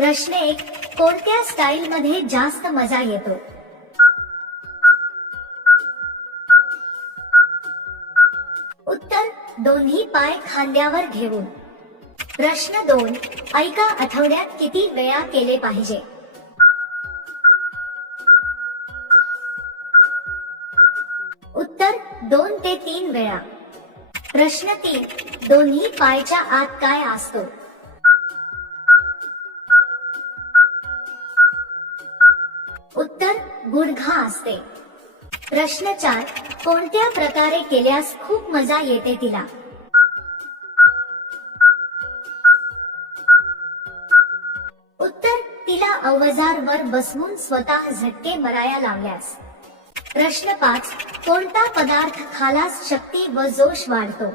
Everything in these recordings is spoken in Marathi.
प्रश्न 1. कोणत्या स्टाईल मध्ये जास्त मजा येतो? उत्तर: दोन्ही पाय खांद्यावर घेऊन. प्रश्न 2. एका आठवड्यात किती वेळा केले पाहिजे? उत्तर: 2 ते 3 वेळा. प्रश्न 3. दोन्ही पायाच्या आत काय असतो? उत्तर: गुडघा असते. प्रश्न 4. कोणत्या प्रकारे केल्यास खूप मजा येते तिला? उत्तर: तिला अवजारवर बसवून स्वतः झटके मारायला लावल्यास. प्रश्न 5. कोणता पदार्थ खाल्यास शक्ती व जोश वाढतो?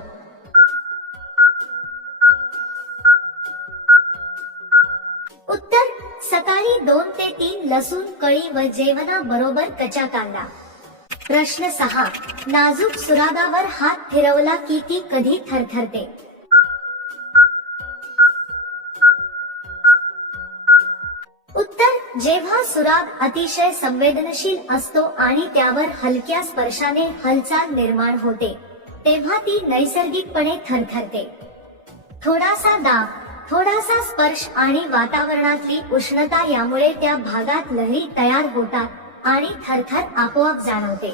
उत्तर: सकाळी 2 ते 3 लसूण कळी व जेवणाबरोबर कच्चा कांदा. प्रश्न 6. नाजूक सुरागावर हात फिरवला की ती कधी थरथरते? उत्तर: जेव्हा सुराग अतिशय संवेदनशील असतो आणि त्यावर हलक्या स्पर्शाने हालचाल निर्माण होते तेव्हा ती नैसर्गिकपणे थरथरते. थोडासा दाब, थोडासा स्पर्श आणि वातावरणातली उष्णता यामुळे त्या भागात लहरी तयार होतात आणि थरथर आपोआप जाणवते.